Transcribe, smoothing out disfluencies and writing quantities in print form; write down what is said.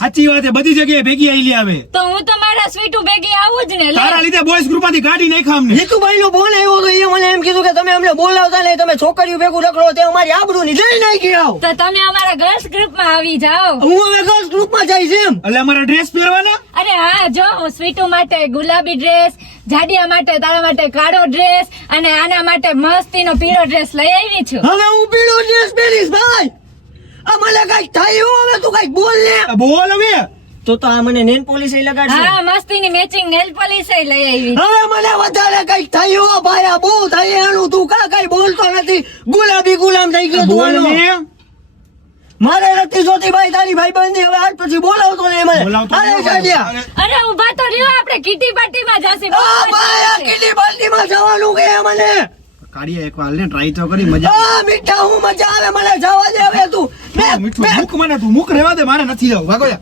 સાચી વાત છે, બધી જગ્યાએ ભેગી આઈલી આવે. તો હું તો મારા સ્વીટુ ભેગી આવું જ ને. લે. તારા લીધે બોયસ ગ્રુપમાંથી કાઢી નાખ્યા અમને. નીતુભાઈ નો ફોન આવ્યો તો એ મને એમ કીધું કે તમે અમને બોલાવતા નહીં, તમે છોકરીઓ ભેગું રખડો, તે અમારી આબરૂ ની લઈ નાખી આવ. તો તમે અમારા ગર્લ્સ ગ્રુપમાં આવી જાઓ. હું હવે ગર્લ્સ ગ્રુપમાં જઈશ એમ. એટલે અમારા ડ્રેસ પહેરવાના. અરે હા, જો હું સ્વીટુ માટે ગુલાબી ડ્રેસ, જાડિયા માટે તારા માટે કાળો ડ્રેસ અને આના માટે મસ્તીનો પીળો ડ્રેસ લઈ આવી છું. હવે હું પીળો ડ્રેસ પહેરીશ ભાઈ. આ મને કઈક થયું, હવે તું કઈક બોલ ને. બોલ હવે. તો આ મને નેલ પોલિશ લગાડશે. હા, મસ્તીની મેચિંગ નેલ પોલિશ લઈ આવી. હવે મને વધારે કઈક થયું ભાઈ, આ બહુ થઈ એનું. તું કઈ બોલતો નથી, ગુલાબી ગુલામ થઈ ગયો બોલ તું. ને. મારે નથી જોતી ભાઈ તારી ભાઈ બંધી. હવે આજ પછી બોલાવતો નહીં મને. બોલાવતો અરે નહીં. સાડિયા, અરે ઉભા તો રહ્યો, આપણે કીટી પાર્ટીમાં જાસી. આ ભાઈ આ કીટી પાર્ટીમાં જવાનું કે મને. કાઢીએ એક વાર લે, ટ્રાય તો કરી, મજા આ મીઠા હું મજા આવે મને. જવા દે હવે તું. મીઠું મૂક મને, તું મૂક, રહેવા દે, મારે નથી જવું. ભાગો યાર.